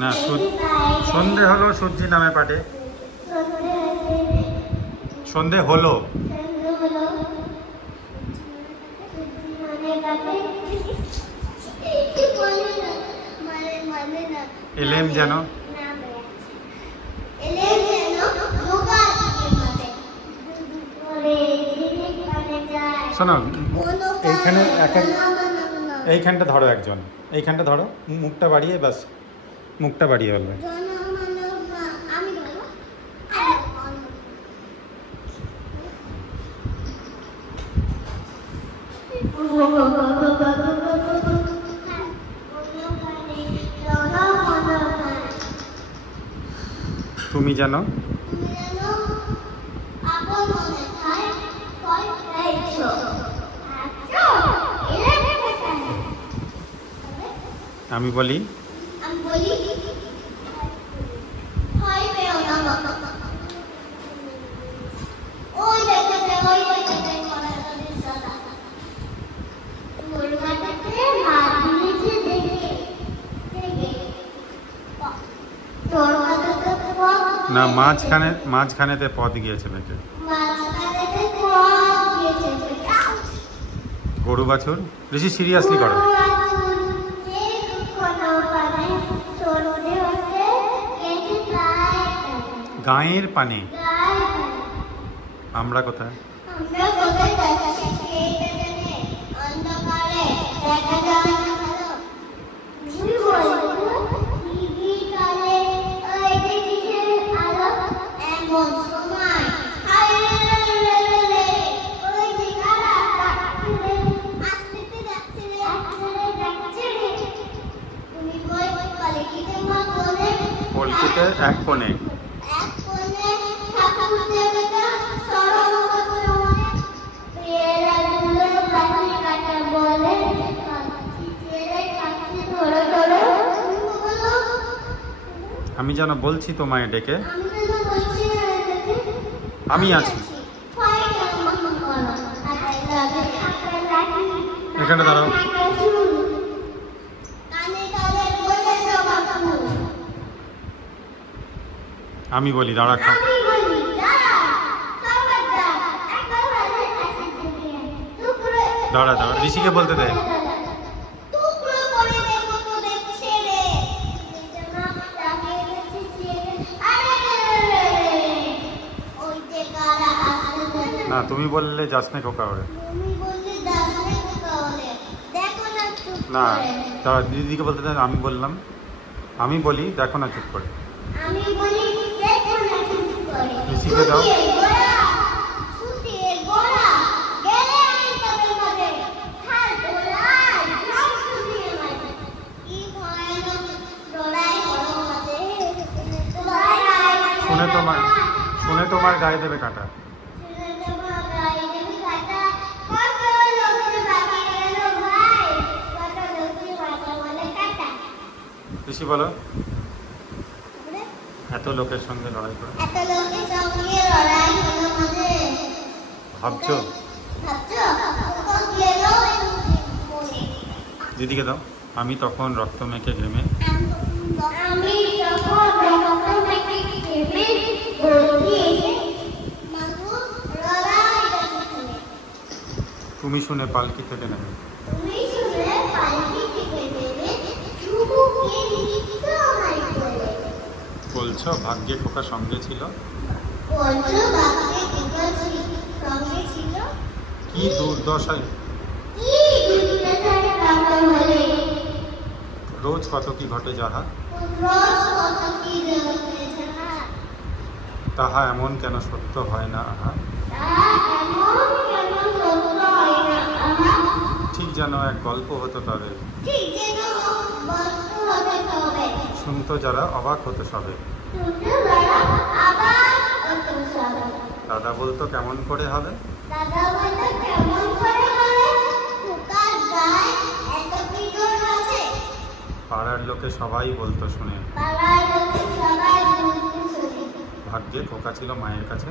না, সন্ধে হলো সূর্যি নামে পাঠে। সন্ধে হলো। এলেম যেন। শোনো, এইখানটা ধরো, একজন এইখানটা ধরো, মুখটা বাড়িয়ে, বাস মুখটা বাড়িয়ে বলবে। তুমি জানো। আমি বলি। না, মাঝখানেতে পদ গিয়েছে বেঁকে। গরু বাছুর। বেশি সিরিয়াসলি করো। গায়ের পানে। আমরা কোথায়? পলকুতে এক কোণে। আমি যেন বলছি তোমায় ডেকে, আমি আছি এখানে, দাঁড়াও। আমি বলি, দাঁড়া, দাঁড়া দাঁড়া, ঋষিকে বলতে দে। না, তুমি বললে যাস না খোকা ওরে। না, দাঁড়া, দিদিকে বলতে দেন। আমি বললাম, আমি বলি, দেখো না চুপ করে। ঋষিকে দাও। শুনে তোমার গায়ে দেবে কাঁটা। ঋষি বলো, এত লোকের সঙ্গে লড়াই করে ভাবছো? দিদিকে দাও। আমি তখন রক্ত মেখে ঘেমে। তুমি শুনে পালকি থেকে নেবে। বলছো ভাগ্যে খোকা সঙ্গে ছিল। কি দুর্দশায় রোজ কত কি ঘটে যাহা, তাহা এমন কেন সত্য হয় না আহা। ঠিক যেন এক গল্প হতো তাদের, শুনতো যারা অবাক হতো সবে। দাদা বলতো কেমন করে হবে, পাড়ার লোকে সবাই বলতো শুনে। ভাগ্যে খোকা ছিল মায়ের কাছে।